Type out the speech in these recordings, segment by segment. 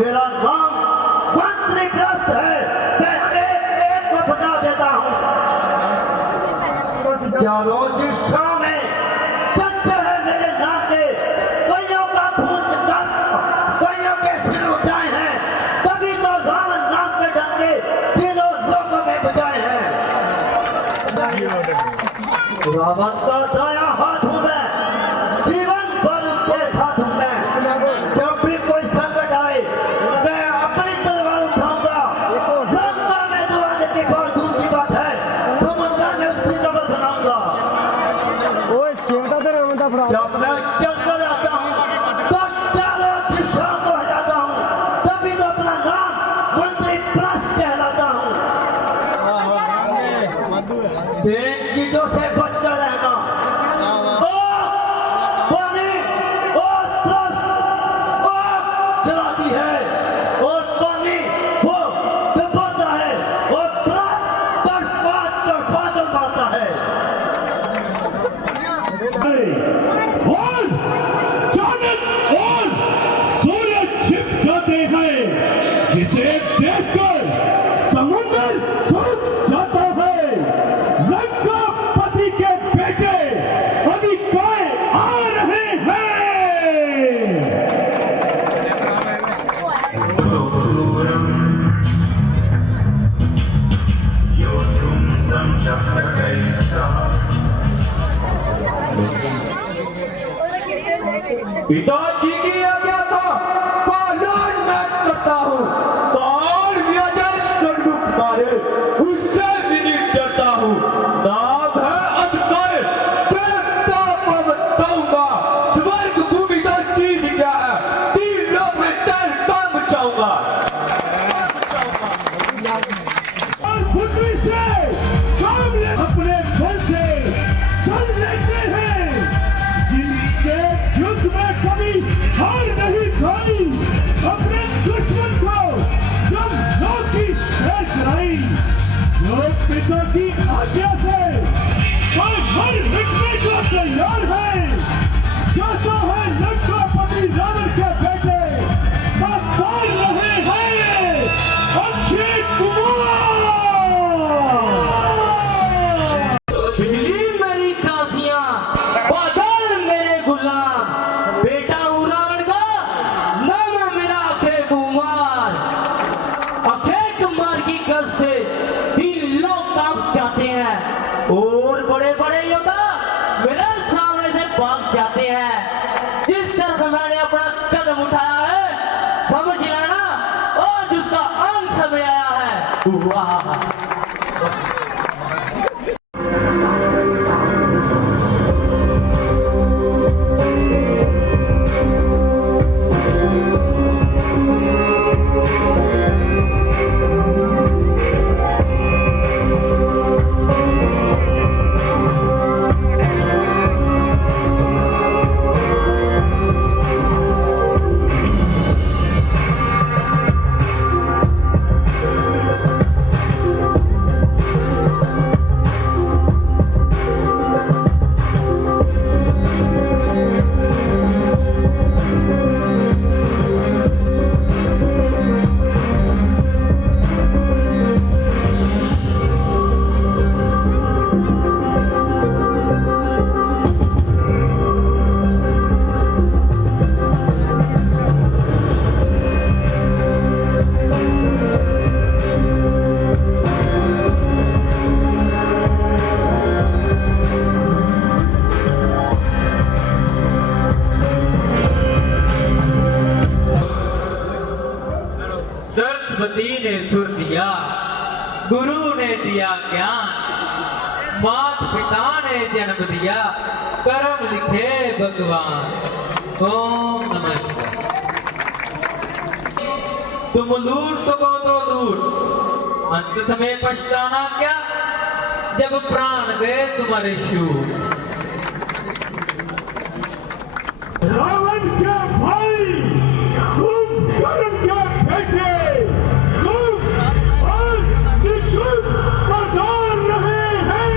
मेरा नाम मंत्रीप्रस्थ है। मैं एक को बता देता हूँ, चारों दिशाओं में सच्चे है मेरे नाम के। कईयों का खून निकल, कईयों के सिर उठाए हैं, कभी तो रावण नाम के डंके तीनों लोगों में बजाए हैं। रावण का दाया हाथ हूँ मैं, जीवन भर उसके साथ हूँ मैं। जब भी कोई संकट आए मैं अपनी तलवार उठाऊंगा। लंका में दौड़ने की बहुत दूर की बात है, समुद्र में उसकी कब्र बनाऊंगा। जब मैं चलता रहता हूँ तो चारों दिशाओं को हिलाता हूँ, तभी तो अपना नाम मंत्रीप्रस्थ कहलाता हूँ। इन चीजों से बचकर रहना। पानी और प्रस्थ जलाती है, और पानी वो डुबोता है, और प्रस्थ तड़पा मारता है। और चाणक और सूर्य छिप जाते हैं, जिसे देखकर समुद्र सूख जाता है। लंका पति के बेटे अधिकाय आ रहे हैं। पिताजी की आज्ञा का पालन मैं करता हूँ, और व्यजन संदूक मारे उससे भी नहीं डरता हूँ। नाम है अधिकाय, देवता को बताऊंगा। स्वर्ग भूमि का चीज क्या है, तीन लोग में तेल का बचाऊंगा। और पृथ्वी से सामने अपने घर से चल लेते हैं, जिनके युद्ध में कभी हार नहीं खाई। अपने दुश्मन को जब नौ की सैर कराई, जो पिता की आज्ञा से और हर मिटने को तैयार है। जैसा है लंका पति रावण के बेटे बता रहे हैं अक्षय कुमार। बिजली मेरी दासियां, बादल मेरे गुलाम, बेटा हूँ रावण का, नाम है मेरा अक्षय कुमार। अक्षय कुमार की गर्ज से तीन लोग कांप जाते हैं, और बड़े बड़े योद्धा मेरे सामने से भाग जाते हैं। जिस तरफ मैंने अपना कदम उठाया है, समझ लेना और जिसका अंत समय आया है। वाह! सरस्वती ने सुर दिया, गुरु ने दिया ज्ञान, माता पिता ने जन्म दिया, कर्म लिखे भगवान। ओम नमः शिवाय। तुम लूट सको तो लूट, अंत समय पछताना क्या, जब प्राण गए तुम्हारे शूट। रावण के भाई, तुम कर्म के बेटे, तुम और निश्चित प्रधान रहे हैं।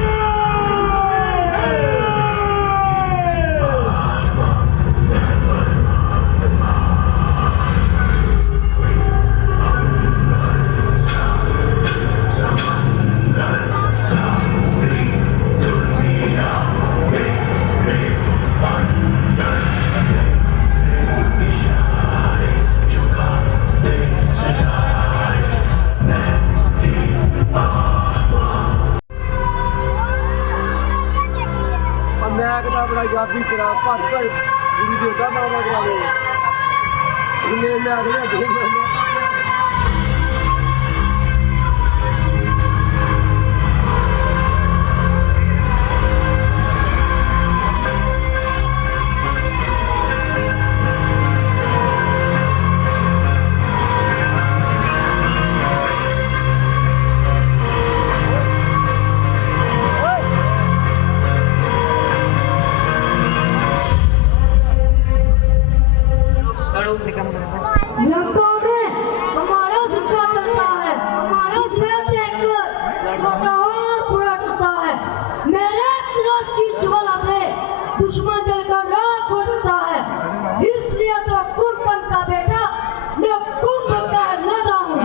ਪੰਜਾਬੀ ਤੇਰਾ ਭੱਜ ਭੱਜ ਗੁਰੂ ਦੇ ਦਾ ਨਾਮ ਕਰਾਵੇ ਇਹਨੇ ਮੈਂ ਆਖਿਆ ਦੇਖ लड़कों में हमारा सिक्का चलता है, हमारा सिर देखकर छोटा और पूरा टूटता है। मेरे क्रोध की ज्वाला से दुश्मन जलकर राख हो जाता है। इसलिए तो कुंभकर्ण का बेटा मैं कुंभ का लगा हूँ।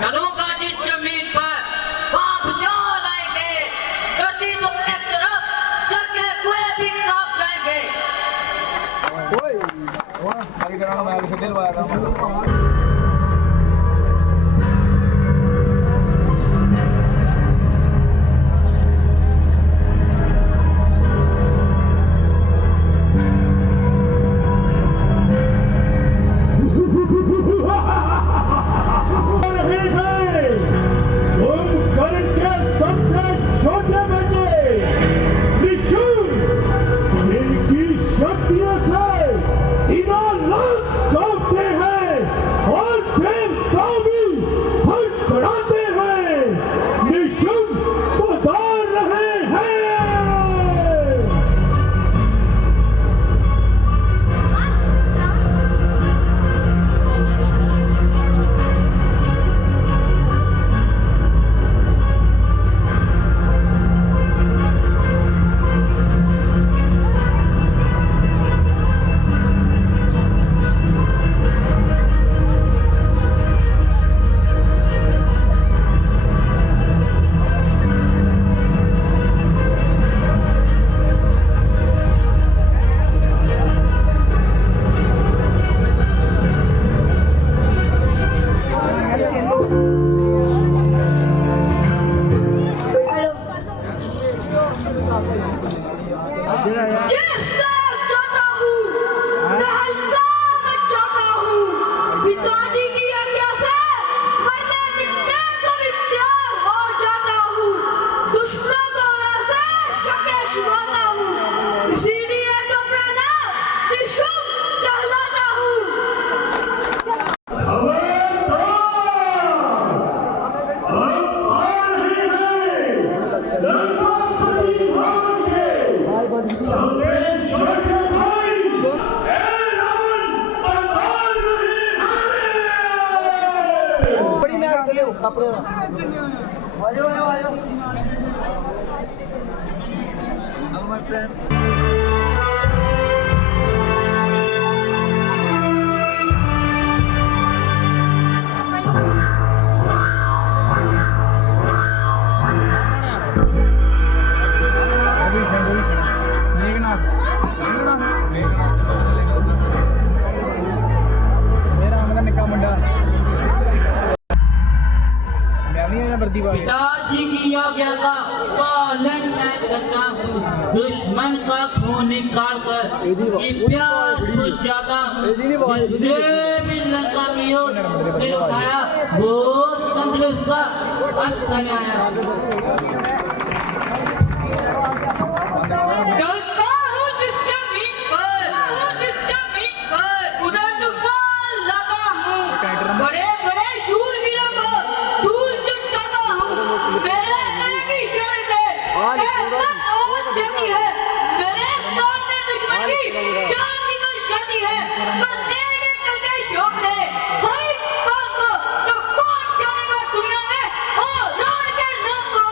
चलूंगा जिस जमीन पर वहाँ भूचाल आएंगे, धरती तो एक तरफ जल के कुएं भी कांप जाएंगे। ਓਏ ਉਹ ਬਾਈ ਕਰਾਉਣਾ ਮੈਂ ਸਿੱਧੇ ਲਵਾਇਆ ਕੰਮ पिताजी की आज्ञा से मरने मिटने को भी तैयार हो जाता हूँ। दुश्मनों को ऐसे शके छुड़ाता हूँ, इसीलिए तो मैं नाम निशुम्भ कहलाता हूँ। ਬੜੀ ਮੈਂ ਚਲੇ ਕੱਪੜੇ ਦਾ ਆਜੋ ਆਜੋ ਆਜੋ Hello my friends पिताजी की आज्ञा का पालन मैं करता हूँ। दुश्मन का खून निकाल कर की प्यास बुझ जाता हूँ। इसलिए भी लंका की ओर सिर उठाया, वो समझ उसका अंत समय आया। चलता हूँ जिस जमीन पर, उधर तूफान लगा हूँ। बड़े बड़े शूरवीरों को धूल चटाता हूँ। मेरे एक ही इशारे से हिम्मत और जमी है। मेरे सामने दुश्मन की जान निकल जाती है, पर मेरे करके शौक ने हर एक काम को तो कौन जानेगा दुनिया में, और रावण के नाम को।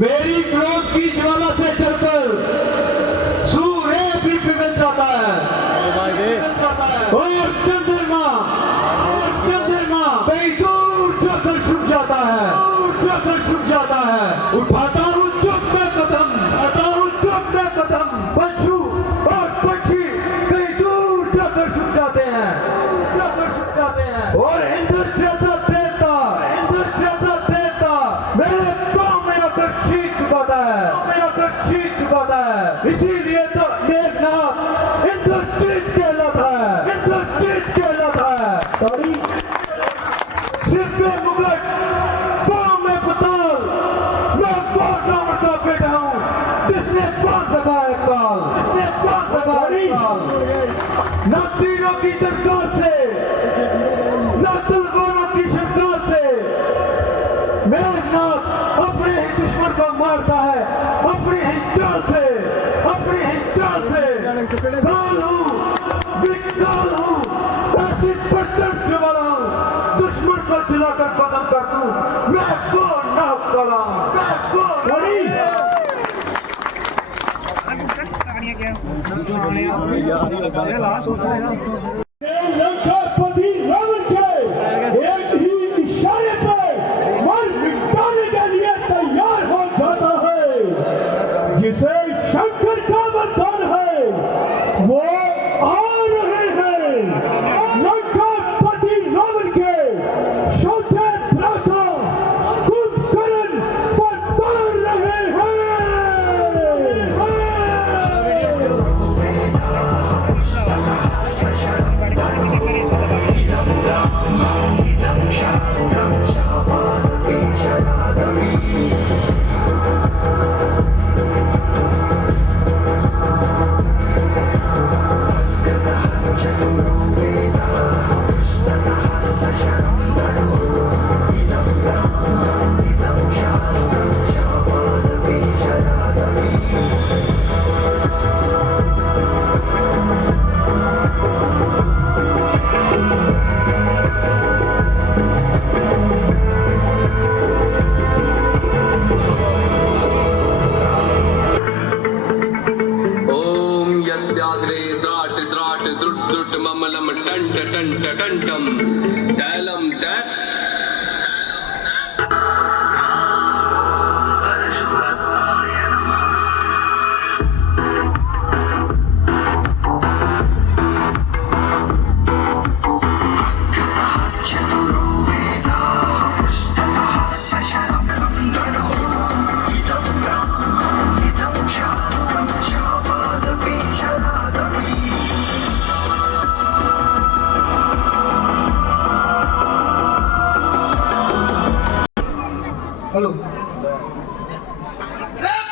मेरी क्रोध की ज्वाला से चलकर सूर्य भी पिघल जाता है और चंद्रमा कहीं दूर जाकर छुप जाता है उठाता हूँ चुप में कदम पशु और पक्षी कहीं दूर जाकर छुप जाते हैं और इंद्र जैसा देवता मेरे पाँव में आकर छीन चुकाता है इसीलिए तो मेघनाथ इंद्रजीत कहलाता है सिर पे मुकुट पाँव में पताल मैं रावण का बेटा हूँ जिसने बांध रखा है काल न तीरों की दरकार से न तलवारों की सरकार से मेघनाथ अपने ही दुश्मन को मारता है अपनी ही चाल से विकराल हूँ ऐसी प्रचंड वाला हूँ दुश्मन को जलाकर खत्म कर दूं मैं कौन ना करा लंकापति रावण के एक ही इशारे पर मन मिटाने के लिए तैयार हो जाता है जिसे शंकर का वरदान है वो आ रहे हैं लंकापति रावण के छोटे भ्राता कुंभकर्ण बता रहे हैं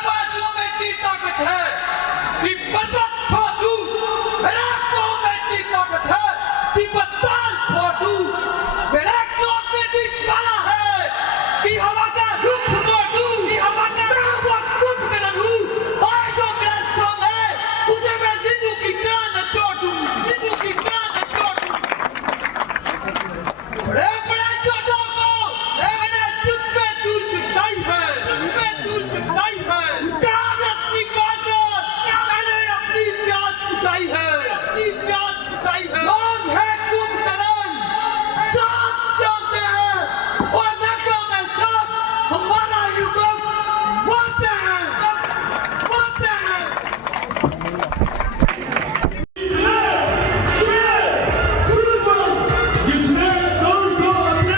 बाजुओं में इतनी ताकत है कि पर्वत फोड़ दूं। मेरे पाँव में इतनी ताकत है कि पत्थर फोड़ दूं। मेरे क्रोध में इतनी ज्वाला है कि हवा का रुख मोड़ दूं। मैं वो कुंभ में रहूं और जो मेरे सामने उसे मैं नींबू की तरह नचोड़ दूं। बड़े जोधों को मैंने तुझ पे दूर चुकाई है। अपनी बात मैंने अपनी प्यास बुझाई है। नाम है कुंभकर्ण, सब जानते हैं और नगरों में सब हमारा युगम बोलते हैं। जिसने कौन को अपने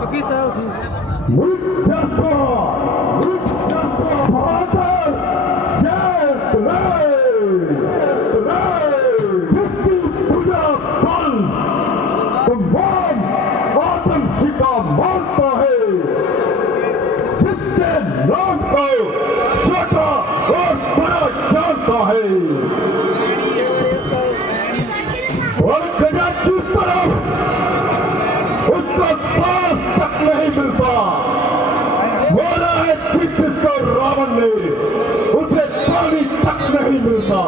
तो किस तरह उठी मुस्तफा बहादुर जिसकी पूजा बल तमाम आदम शिका मानता है, जिसके नाम को छोटा और बड़ा जानता है, और गजा जिस तरफ उसका सांस तक नहीं मिलता, बोला है जिसको रावण ने उसे पानी तक नहीं मिलता।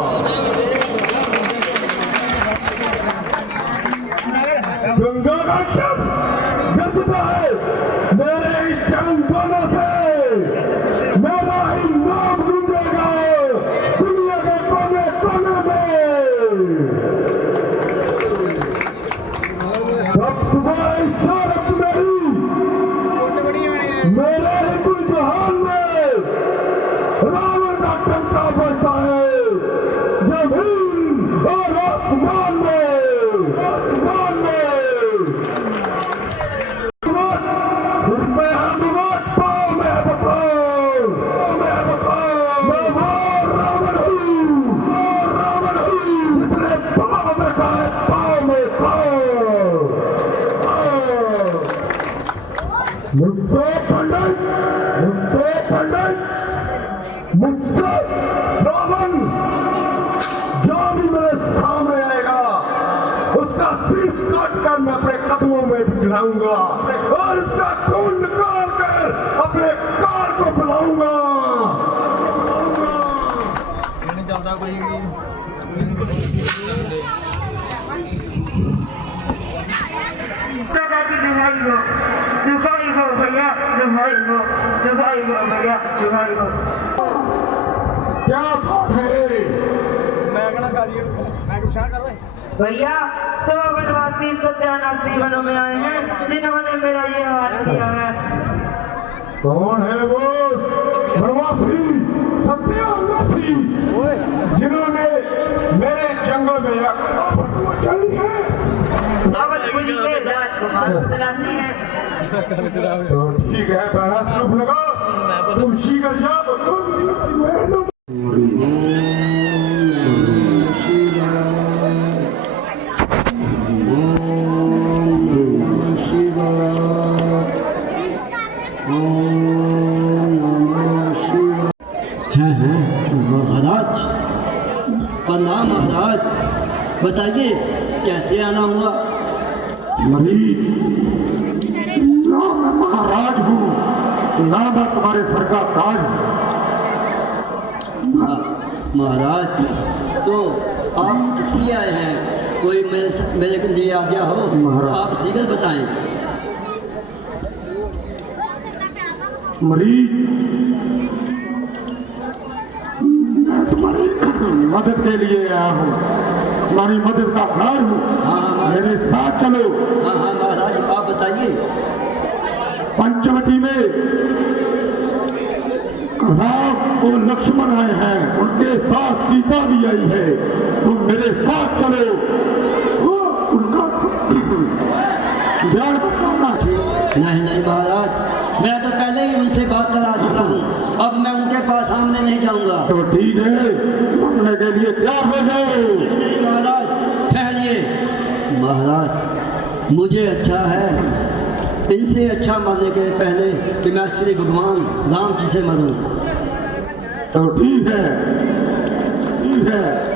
गंगा का जल गरजता है मेरे ही चरण दोनों से, मेरा ही नाम गूंजेगा दुनिया के कोने कोने में। अब तुम्हारी इशारत मेरी मेरे हिंदू जहान में रावण का टंका बढ़ता है, जमीन और आसमान में मैं हनुमान पाँव में बताऊं, मैं वो रावण हूँ जिसने पाँव में खाए पाँव में खाओ। मुझसे पंडित मुझसे रावण जो भी मेरे सामने आएगा उसका शीश काट कर मैं अपने कदमों में गिराऊंगा और उसका खून निकाल कर अपने कार को बुलाऊंगा। दादा की दुखाई हो भैया, दुखाई हो भैया, दुखाई हो। क्या बात है भैया तो वनवासी सत्यानाशी वनों में आए हैं जिन्होंने मेरा ये हाल किया है। कौन है वो वनवासी सत्यानाशी जिन्होंने मेरे जंगल में आकर आफत मचाई है? अवधपुरी के राजकुमार बदलाती है। तो ठीक है, पहला स्वरूप लगाओ, तुम शीघ्र जाओ। महाराज प्रणाम महाराज, बताइए कैसे आना हुआ? मरीज ना मैं महाराज हूँ, ना मैं तुम्हारे सर का ताज। महाराज तो आप इसलिए आए हैं, कोई मेरे लिए आज्ञा हो? महाराज। आप शीघ्र बताएं। मरीज मैं तुम्हारी मदद के लिए आया हूँ, तुम्हारी मदद का घर हूँ। हाँ, मेरे साथ चलो। हाँ महाराज, आप बताइए। पंचवटी में राम और लक्ष्मण आए हैं, उनके साथ सीता भी आई है, तुम मेरे साथ चलो। वो उनका ध्यान रखना। नहीं महाराज, मैं तो पहले ही उनसे बात करा चुका हूँ, अब मैं उनके पास सामने नहीं जाऊंगा। तो ठीक है, मरने के लिए तैयार हो जाओ। नहीं महाराज, ठहरिए। महाराज मुझे अच्छा है, इनसे अच्छा मरने के पहले कि मैं श्री भगवान राम जी से मरूं। तो ठीक है, ठीक है।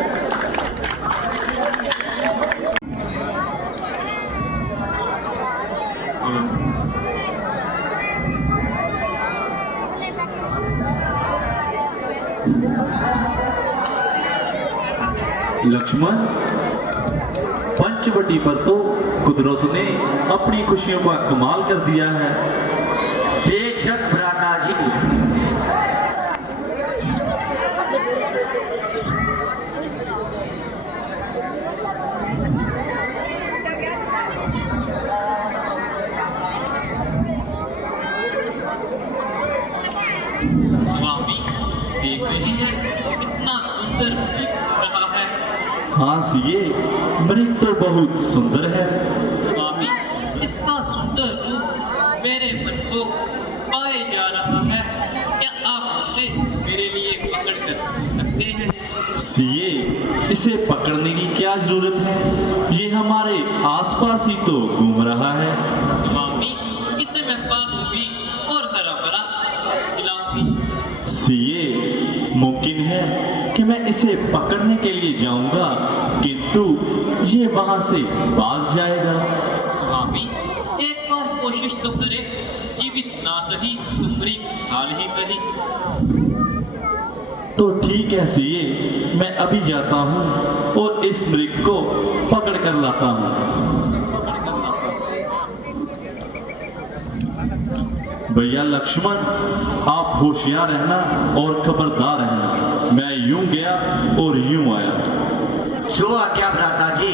लक्ष्मण, पंचवटी पर तो कुदरत ने अपनी खुशियों का कमाल कर दिया है। बेशक भ्राता जी। स्वामी देख रही है कितना सुंदर दिख रहा है। हाँ सीए, मृग तो बहुत सुंदर है। स्वामी इसका सुंदर रूप मेरे मन को पाए जा रहा है। क्या आप इसे मेरे लिए पकड़ कर सकते हैं? सीए, इसे पकड़ने की क्या जरूरत है? ये हमारे आसपास ही तो घूम रहा है। स्वामी इसे मैं पालूंगी और हरा भरा घास खिलाऊंगी। सीए, मुमकिन है कि मैं इसे पकड़ने के लिए जाऊंगा, किंतु ये वहां से भाग जाएगा। स्वामी एक बार कोशिश तो करें, जीवित ना सही तो मृग हाल ही सही। तो ठीक है सीए, मैं अभी जाता हूँ और इस मृग को पकड़ कर लाता हूँ। भैया लक्ष्मण, आप होशियार रहना और खबरदार रहना। मैं यूं गया और यूं आया। जो आज्ञा भ्राता जी।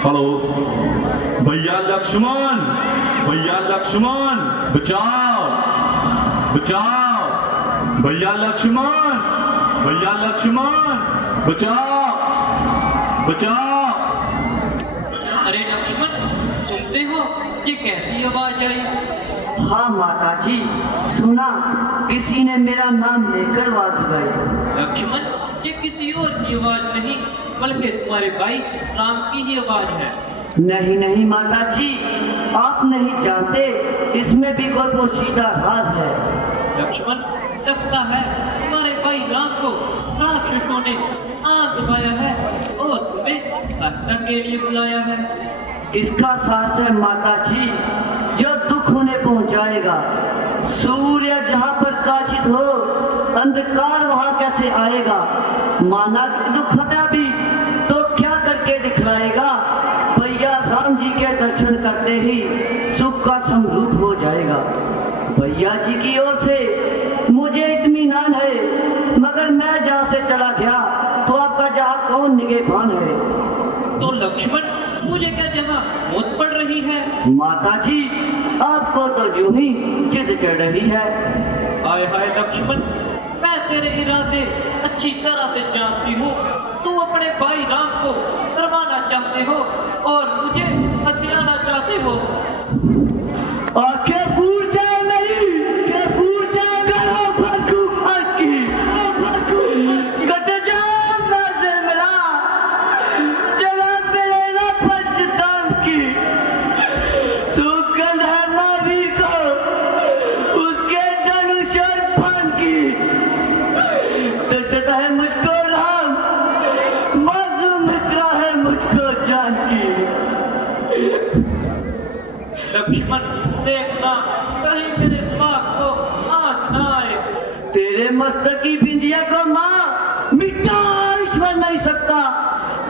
हेलो भैया लक्ष्मण, भैया लक्ष्मण, बचाओ बचाओ, भैया लक्ष्मण, भैया लक्ष्मण, बचाओ बचाओ। अरे लक्ष्मण, सुनते हो ये कैसी आवाज आई? हाँ माता जी, सुना, किसी ने मेरा नाम लेकर आवाज लगाई। लक्ष्मण ये किसी और की आवाज नहीं बल्कि तुम्हारे भाई राम की ही आवाज है। नहीं नहीं माता जी, आप नहीं जानते, इसमें भी कोई पोशीदा राज है। लक्ष्मण लगता है तुम्हारे भाई राम को राक्षसों ने आग दबाया है और तुम्हें सहायता के लिए बुलाया है। किसका साहस है माता जी जो दुख उन्हें पहुंचाएगा? सूर्य जहां प्रकाशित हो, अंधकार वहां कैसे आएगा? माना कि दुख है अभी तो क्या करके दिखलाएगा? भैया राम जी के दर्शन करते ही सुख का समरूप हो जाएगा। भैया जी की ओर से मुझे इत्मीनान है, मगर मैं जहाँ से चला गया तो आपका जहाँ कौन निगहबान है? तो लक्ष्मण मुझे क्या जहाँ मौत पड़ रही है? माता जी आपको तो यूं ही जिद चढ़ रही है। हाय हाय लक्ष्मण, मैं तेरे इरादे अच्छी तरह से जानती हूँ। तू अपने भाई राम को करवाना चाहते हो और मुझे हथियाना चाहते हो। आंखें फूट जाए मेरी, के फूट जाए करो भड़कू भड़की, कट जाए नजर मेरा, जला मिलेगा पंचतम की। सुगंध है नाभी को उसके धनुष और फन की, दशरथ है मुझको राम, मासूम मित्रा है मुझको जानकी। लक्ष्मण देखना कहीं मेरे स्वाग को आँच ना आए। तेरे मस्तक की बिंदिया को माँ मिटा ईश्वर नहीं सकता।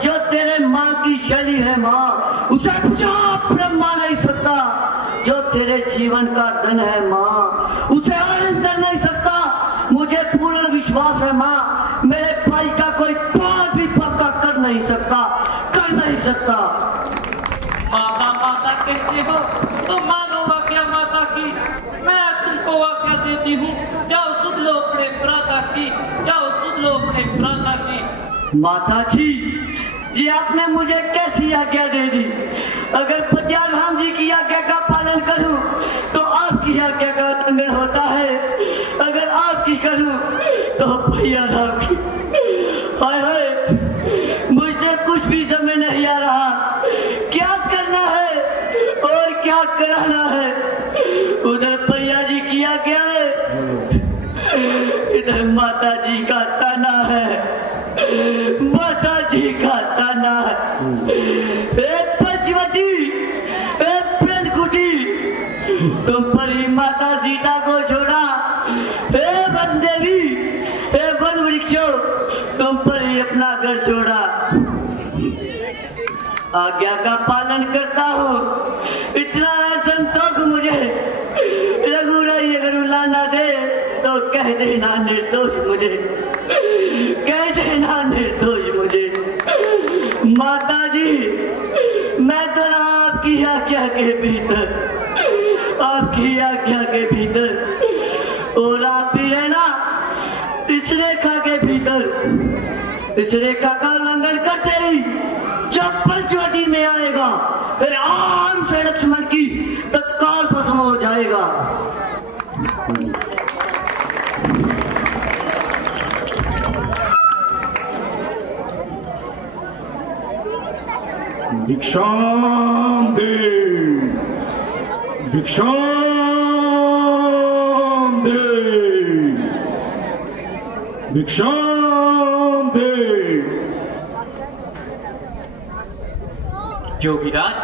जो तेरे माँ की शैली है माँ, उसे बुझा ब्रह्मा नहीं सकता। जो तेरे जीवन का धन है माँ, उसे आनंद नहीं सकता। मुझे पूर्ण विश्वास है माँ, मेरे भाई का कोई पार भी पक्का कर नहीं सकता, कर नहीं सकता। माता माता कहते हो तो मानो आज्ञा माता की। मैं तुमको आज्ञा देती हूँ, जाओ सुन लो अपने भ्राता की, जाओ सुन लो अपने भ्राता की। माता जी आपने मुझे कैसी आज्ञा दे दी? अगर पतिया राम जी की आज्ञा का पालन करूं तो आपकी आज्ञा का उल्लंघन होता है, अगर आपकी करूं तो भैया राम की। हाय हाय, मुझे कुछ भी समझ नहीं आ रहा, क्या करना है और क्या कराना है। उधर भैया जी की आज्ञा है, इधर माता जी का ताना है। महाराज। ए पंचवटी, ए प्रणकुटी, तुम पर ही माता सीता को छोड़ा। हे वन देवी, हे वन वृक्षो, तुम पर ही अपना घर छोड़ा। आज्ञा का पालन करता हूँ, इतना संतोष मुझे। रघुराई अगर रुलाना दे तो कह देना निर्दोष मुझे, कह देना निर्दोष मुझे। माता जी, मैं तो रहा आपकी आज्ञा के भीतर, आपकी आज्ञा के भीतर, और आप भी रहना इस रेखा के भीतर। इस रेखा का उल्लंघन करते ही जब पंचवटी में आएगा, फिर आन से लक्ष्मण की तत्काल भस्म हो जाएगा। भिक्षाम दे, भिक्षाम दे, भिक्षाम दे। जोगीराज,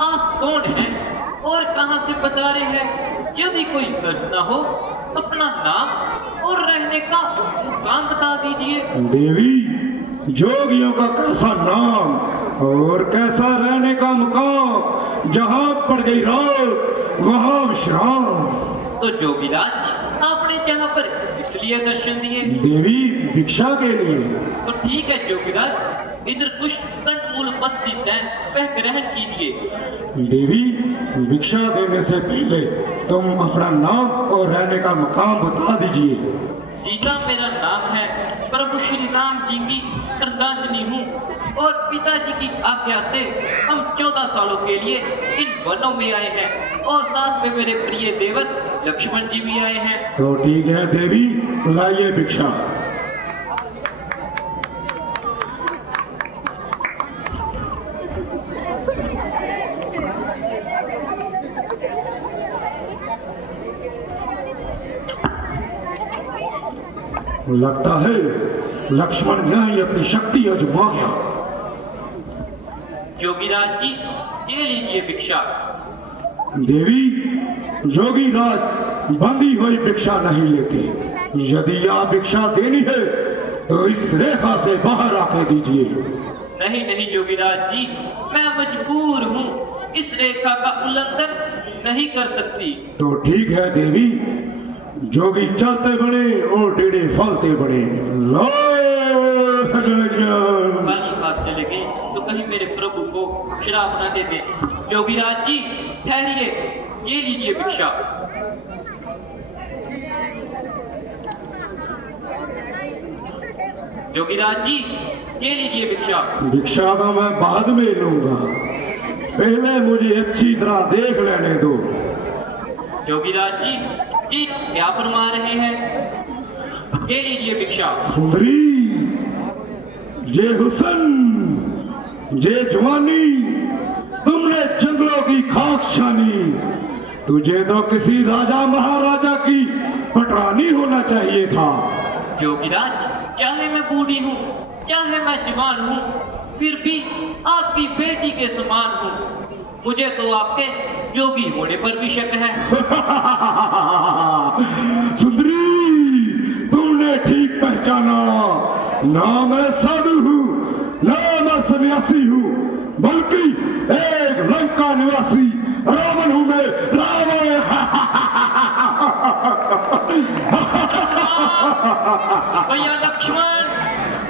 आप कौन हैं और कहां से बता रहे हैं? यदि कोई गर्ज न हो, अपना नाम और रहने का मुकाम बता दीजिए। देवी, जोगियों का कैसा नाम और कैसा रहने का मुकाम, जहां पड़ गई रात वहां विश्राम। तो जोगीराज, आपने जहां पर इसलिए दर्शन दिए? देवी, भिक्षा के लिए। तो ठीक है जोगीराज, इधर कुछ कंठमूल उपस्थित है, वह ग्रहण कीजिए। देवी, भिक्षा देने से पहले तुम अपना नाम और रहने का मुकाम बता दीजिए। सीता मेरा नाम है, प्रभु श्री राम जी की अर्धांगिनी हूँ, और पिताजी की आज्ञा से हम 14 सालों के लिए इन वनों में आए हैं, और साथ में मेरे प्रिय देवर लक्ष्मण जी भी आए हैं। तो ठीक है देवी, लाइए भिक्षा। लगता है लक्ष्मण ने ही अपनी शक्ति आजमा गया। जोगीराज जी, ये लीजिए भिक्षा। देवी, जोगी राज बंधी हुई भिक्षा नहीं लेते। यदि आप भिक्षा देनी है तो इस रेखा से बाहर आके दीजिए। नहीं नहीं जोगीराज जी, मैं मजबूर हूँ, इस रेखा का उल्लंघन नहीं कर सकती। तो ठीक है देवी, जोगी चलते बड़े और टेढ़े फलते बड़े। लो वाली बात चले गई तो कहीं मेरे प्रभु को श्राप न दे दे। जोगीराज जी ठहरिए, ये लीजिए भिक्षा। जोगीराज जी, ये लीजिए भिक्षा। भिक्षा तो मैं बाद में लूंगा, पहले मुझे अच्छी तरह देख लेने दो। जोगीराज जी, जी क्या फरमा रहे हैं? ये लीजिए भिक्षा। सुंदरी, ये हुस्न, ये जवानी, तुमने जंगलों की खाक छानी। तुझे तो किसी राजा महाराजा की पटरानी होना चाहिए था। जोगीराज, चाहे मैं बूढ़ी हूँ, चाहे मैं जवान हूँ, फिर भी आपकी बेटी के समान हूँ। मुझे तो आपके जोगी होने पर भी शक है। सुंदरी, तुमने ठीक पहचाना। ना मैं साधु हूँ, ना मैं सन्यासी हूँ, बल्कि एक लंका निवासी रावण हूँ मैं, रावण। भैया लक्ष्मण,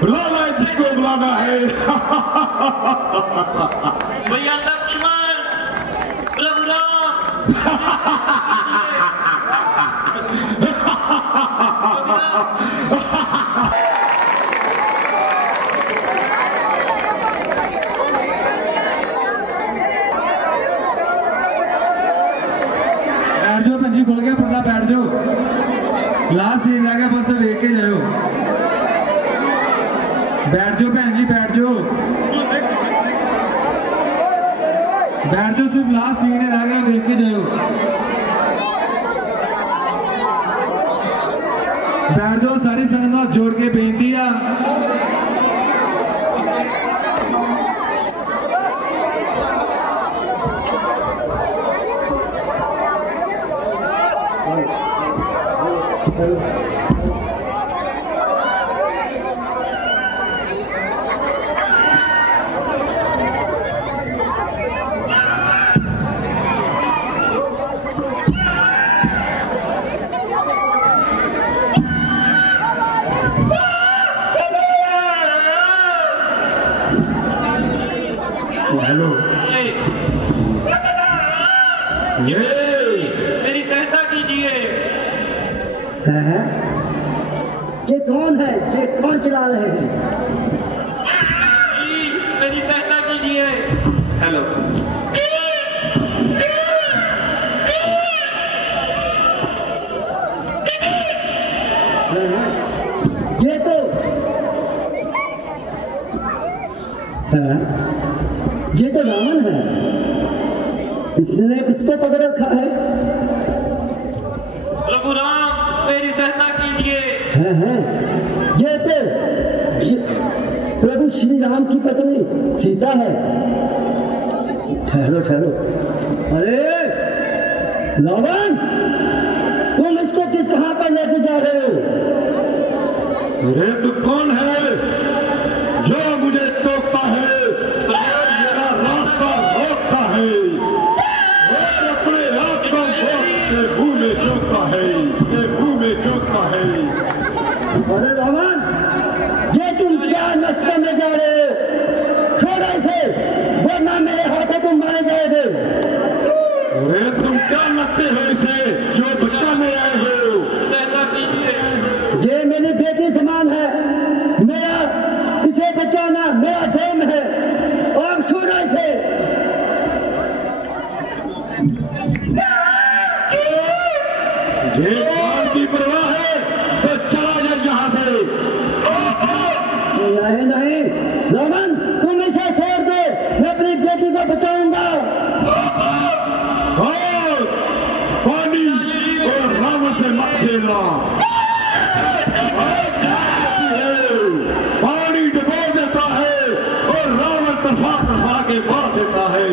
बुलाना है जिसको बुलाना है। भैया लक्ष्मण, प्रभु राम। बैठ जाओ भैन जी, खुल गया पर्दा, बैठ जाओ। लास्ट सीन रह गया, बस देख के जाओ। बैठ जाओ भैन जी, बैठ जाओ, बैठ जाओ, सिर्फ लास्ट सीन रह गया, देख के जाओ। बैठ जाओ, सारी संगत हाथ जोड़ के बेनती आ। हेलो ये मेरी सहायता कीजिए। हैं? ये कौन है? ये कौन चला रहे हैं? जी, मेरी सहायता कीजिए। हेलो हैं? ये तो हैं? ये तो रावण है। इसने किसको पकड़ रखा है? प्रभु राम, मेरी सहायता कीजिए। हैं? ये तो प्रभु श्री राम की पत्नी सीता है। ठहरो ठहरो। अरे रावण, तुम इसको कहाँ पर लेके जा रहे हो? अरे तू कौन है जो मुझे टोकता है और मेरा रास्ता रोकता है और अपने आप को वोट के मुंह में चोकता है, ये मुंह में चोकता है। अरे रावण, ये तुम क्या नष्ट करने जा रहे हो? छोड़ो इसे, वरना मेरे हाथों तुम मारे जाओगे। अरे तुम क्या लगते हो इसे जो बचाने आए हो? सहायता कीजिए। ये मेरी बेटी समान है। मेरा इसे बचाना मेरा धर्म है। और छोड़ो इसे। जे जान की परवाह है तो चला जा यहाँ से। नहीं नहीं रावण, तुम इसे छोड़ दो, मैं अपनी बेटी को बचाऊंगा। और पानी और रावण से मत खेलना। और पानी डुबो देता है और रावण तरफा तरफा के मार देता है।